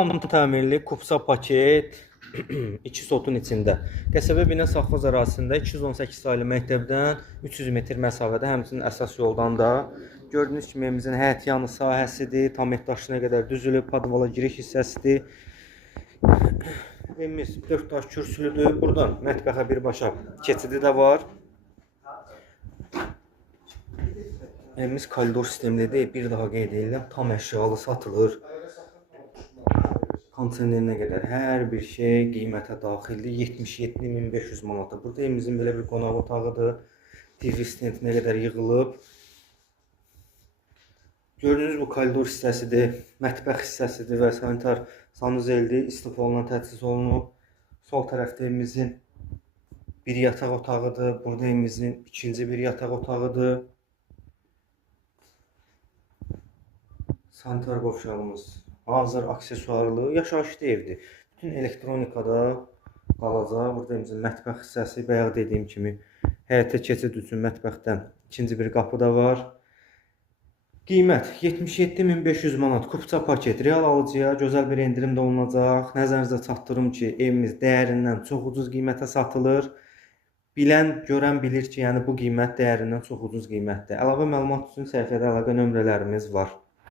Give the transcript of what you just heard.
Tam təmirli kupsa paket 2 sotun içində. Qəsəbə bina Safxoz ərazisində 218 saylı məktəbdən 300 metr məsafədə, həmçinin əsas yoldan da gördüyünüz kimi evimizin həyətyanı sahəsidir. Tam daşına qədər düzülüb, podvala giriş hissəsidir. Evimiz 4 daş kürsülüdür. Buradan mətbəxə birbaşa keçidi də var. Evimiz koridor sistemlidir. Bir daha qeyd edirəm, tam əşyalı satılır. Kondisionerinə qədər hər bir şey qiymətə daxildir. 77.500 manata. Burada evimizin belə bir qonaq otağıdır. TV stendinə qədər yığılıb. Gördüyünüz bu koridor hissəsidir, mətbəx hissəsidir və sanitar sanuzeldir. İstifalı təchiz olunub. Sol tərəfdə evimizin bir yataq otağıdır. Burada evimizin ikinci bir yataq otağıdır. Sanitar qovşağımız hazır, aksesuarlı, yaşayışlı evdir. Bütün elektronikada qalacaq. Burada evimizin mətbəx hissəsi, bayaq dediyim kimi həyətə keçid üçün mətbəxdən ikinci bir qapı da var. Qiymət 77.500 manat kupça paket. Real alıcıya gözəl bir endirim də olunacaq. Nəzərinizə çatdırım ki, evimiz dəyərindən çox ucuz qiymətə satılır. Bilən, görən bilir ki, yəni bu qiymət dəyərindən çox ucuz qiymətdir. Əlavə məlumat üçün səhifədə əlaqə nömrələrimiz var.